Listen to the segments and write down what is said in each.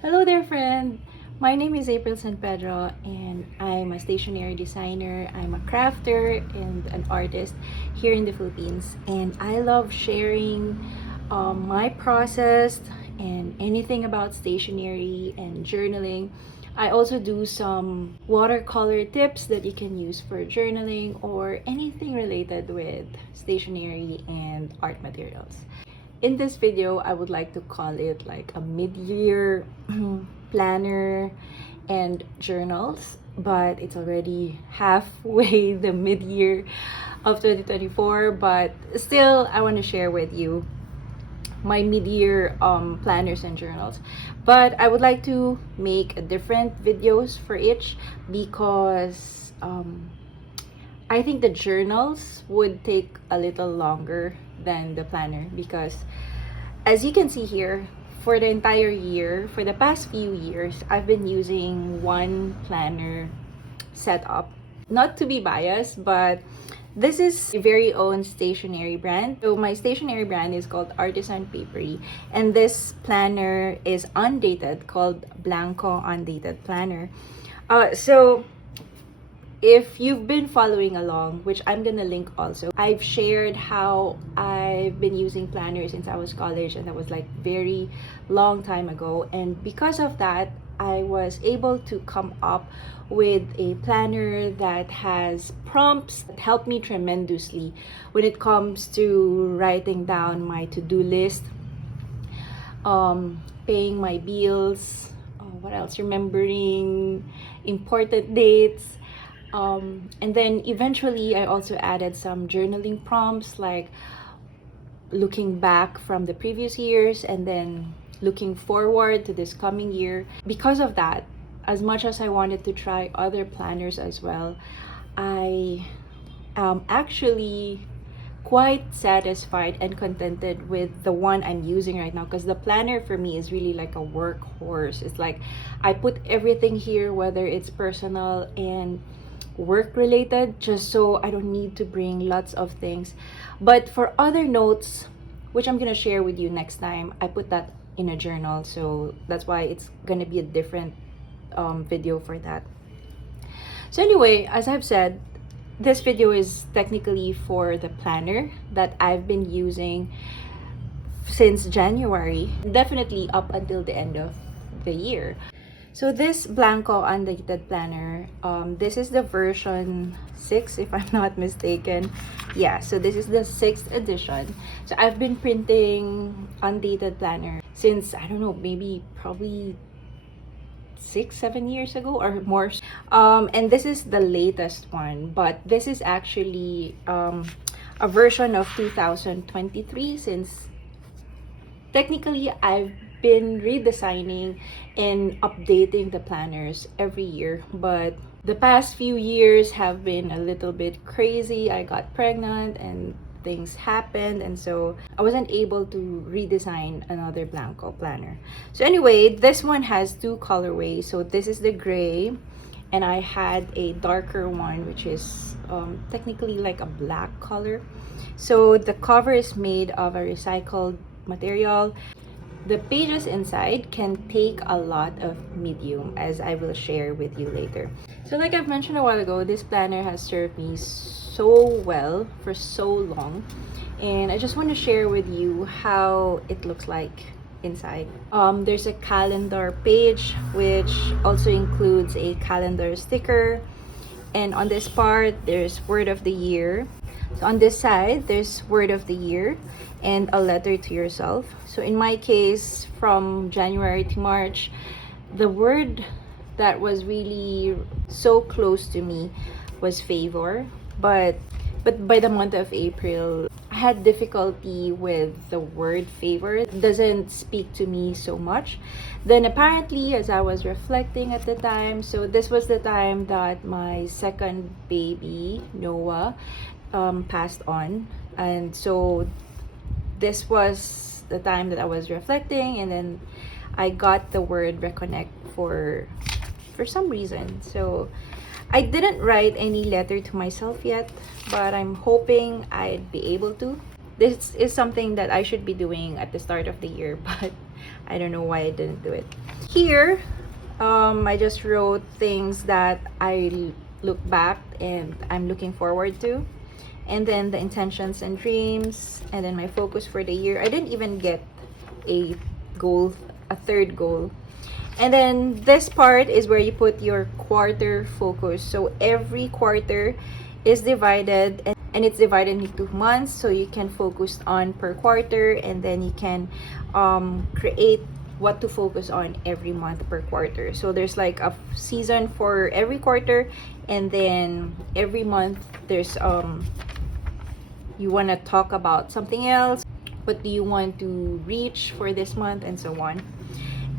Hello there, friend! My name is April San Pedro, and I'm a stationery designer. I'm a crafter and an artist here in the Philippines. And I love sharing my process and anything about stationery and journaling. I also do some watercolor tips that you can use for journaling or anything related with stationery and art materials. In this video, I would like to call it like a mid-year planner and journals, but it's already halfway the mid-year of 2024. But still, I want to share with you my mid-year planners and journals. But I would like to make different videos for each because I think the journals would take a little longer than the planner, because as you can see here, for the entire year, for the past few years, I've been using one planner setup. Not to be biased, but this is a very own stationery brand. So my stationery brand is called Artisan Paperie, and this planner is undated, called Blangko Undated Planner. So if you've been following along, which I'm gonna link also, I've shared how I've been using planners since I was college, and that was like very long time ago. And because of that, I was able to come up with a planner that has prompts that help me tremendously when it comes to writing down my to-do list, paying my bills, what else, remembering important dates. And then eventually I also added some journaling prompts, like looking back from the previous years and then looking forward to this coming year. Because of that, as much as I wanted to try other planners as well, I am actually quite satisfied and contented with the one I'm using right now, because the planner for me is really like a workhorse. It's like I put everything here, whether it's personal and work related, just so I don't need to bring lots of things. But for other notes, which I'm gonna share with you next time, I put that in a journal, so that's why it's gonna be a different video for that. So anyway, as I've said, this video is technically for the planner that I've been using since January, definitely up until the end of the year. So this Blangko Undated Planner, this is the version 6, if I'm not mistaken. Yeah, so this is the 6th edition. So I've been printing Undated Planner since, I don't know, maybe probably 6-7 years ago or more. And this is the latest one, but this is actually a version of 2023, since technically I've been redesigning and updating the planners every year, but the past few years have been a little bit crazy. I got pregnant and things happened, and so I wasn't able to redesign another Blangko planner. So anyway, this one has two colorways. So this is the gray, and I had a darker one, which is technically like a black color. So the cover is made of a recycled material. The pages inside can take a lot of medium, as I will share with you later. So like I've mentioned a while ago, this planner has served me so well for so long, and I just want to share with you how it looks like inside. There's a calendar page, which also includes a calendar sticker, and on this part there's word of the year. So on this side, there's word of the year and a letter to yourself. So in my case, from January to March, the word that was really so close to me was favor. But by the month of April, I had difficulty with the word favor. It doesn't speak to me so much. Then apparently, as I was reflecting at the time, so this was the time that my second baby, Noah, passed on. And so this was the time that I was reflecting, and then I got the word reconnect for some reason. So I didn't write any letter to myself yet, but I'm hoping I'd be able to. This is something that I should be doing at the start of the year, but I don't know why I didn't do it. Here, I just wrote things that I look back and I'm looking forward to. And then the intentions and dreams, and then my focus for the year. I didn't even get a goal, a third goal. And then this part is where you put your quarter focus. So every quarter is divided, and it's divided into months, so you can focus on per quarter, and then you can create what to focus on every month per quarter. So there's like a season for every quarter, and then every month there's you want to talk about something else. What do you want to reach for this month, and so on.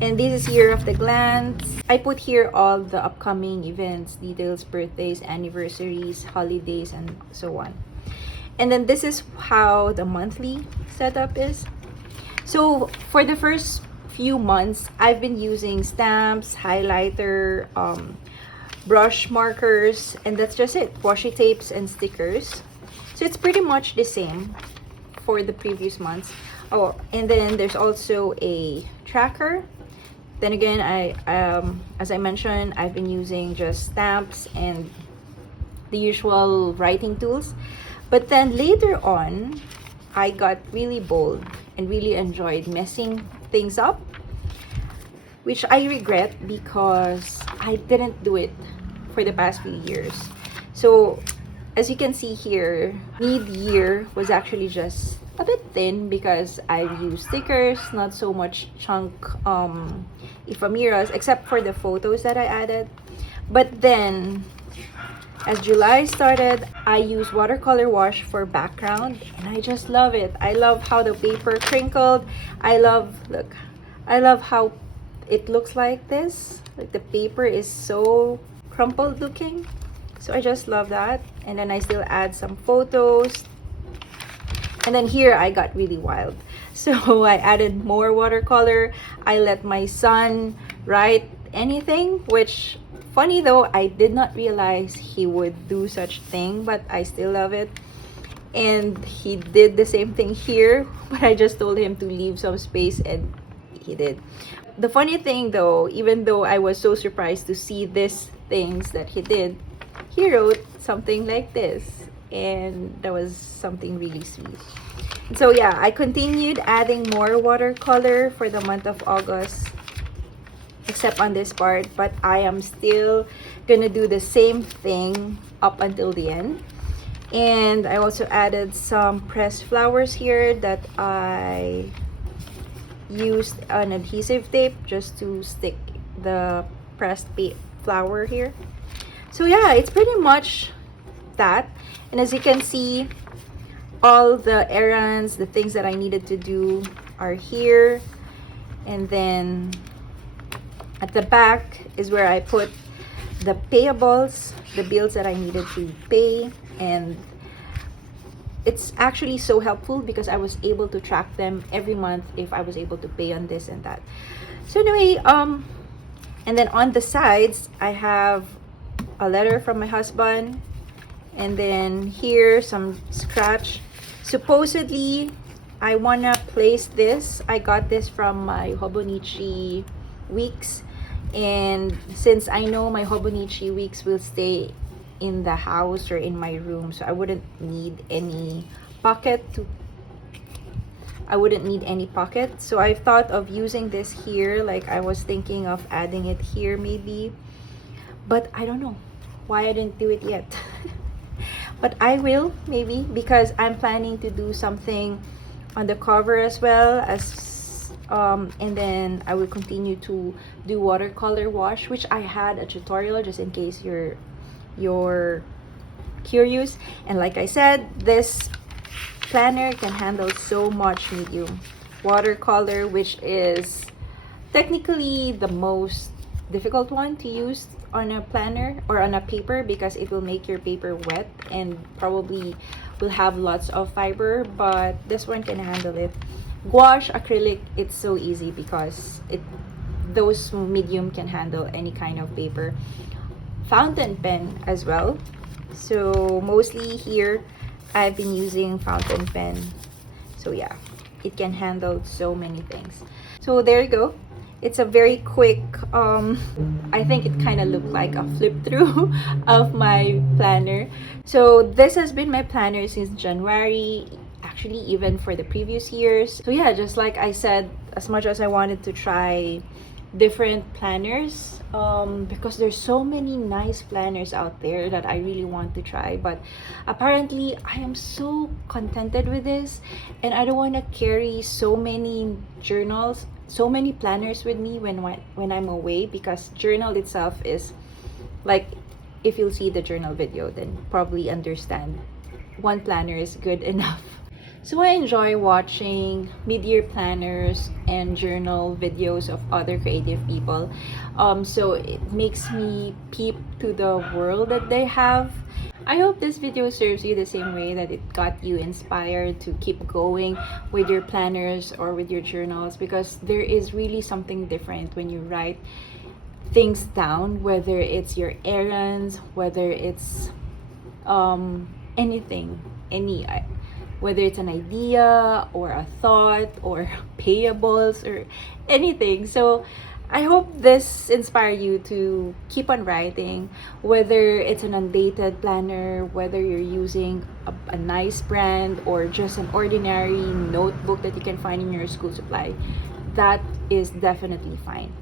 And this is year of the glance. I put here all the upcoming events, details, birthdays, anniversaries, holidays, and so on. And then this is how the monthly setup is. So for the first few months, I've been using stamps, highlighter, brush markers, and that's just it. Washi tapes and stickers. So it's pretty much the same for the previous months. Oh, and then there's also a tracker. Then again, as I mentioned, I've been using just stamps and the usual writing tools. But then later on, I got really bold and really enjoyed messing things up, which I regret because I didn't do it for the past few years. So as you can see here, mid-year was actually just a bit thin because I used stickers, not so much chunk ephemerals, except for the photos that I added. But then, as July started, I use watercolor wash for background, and I just love it. I love how the paper crinkled. I love how it looks like this. Like the paper is so crumpled looking. So I just love that. And then I still add some photos. And then here I got really wild. So I added more watercolor. I let my son write anything, which funny though, I did not realize he would do such thing, but I still love it. And he did the same thing here, but I just told him to leave some space, and he did. The funny thing though, even though I was so surprised to see these things that he did, he wrote something like this, and that was something really sweet. So yeah, I continued adding more watercolor for the month of August, except on this part, but I am still gonna do the same thing up until the end. And I also added some pressed flowers here that I used an adhesive tape just to stick the pressed flower here. So yeah, it's pretty much that. And as you can see, all the errands, the things that I needed to do are here. And then at the back is where I put the payables, the bills that I needed to pay. And it's actually so helpful because I was able to track them every month if I was able to pay on this and that. So anyway, and then on the sides, I have a letter from my husband, and then here some scratch. Supposedly I wanna place this. I got this from my Hobonichi weeks, and since I know my Hobonichi weeks will stay in the house or in my room, so I wouldn't need any pocket. So I thought of using this here. Like I was thinking of adding it here maybe, but I don't know why I didn't do it yet. But I will maybe, because I'm planning to do something on the cover as well as and then I will continue to do watercolor wash, which I had a tutorial just in case you're curious. And like I said, this planner can handle so much medium watercolor, which is technically the most difficult one to use on a planner or on a paper, because it will make your paper wet and probably will have lots of fiber, but this one can handle it. Gouache, acrylic, it's so easy because those medium can handle any kind of paper. Fountain pen as well. So mostly here I've been using fountain pen. So yeah, it can handle so many things. So there you go. It's a very quick, I think it kind of looked like a flip through of my planner. So this has been my planner since January, actually even for the previous years. So yeah, just like I said, as much as I wanted to try different planners, because there's so many nice planners out there that I really want to try, but apparently I am so contented with this, and I don't want to carry so many journals, so many planners with me when I'm away, because journal itself is like, if you'll see the journal video, then probably understand one planner is good enough. So I enjoy watching mid-year planners and journal videos of other creative people. So it makes me peep to the world that they have. I hope this video serves you the same way that it got you inspired to keep going with your planners or with your journals, because there is really something different when you write things down, whether it's your errands, whether it's anything, whether it's an idea or a thought or payables or anything. So I hope this inspires you to keep on writing, whether it's an Undated planner, whether you're using a nice brand or just an ordinary notebook that you can find in your school supply. That is definitely fine.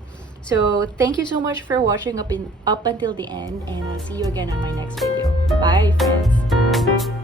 So thank you so much for watching up until the end, and I'll see you again on my next video. Bye, friends.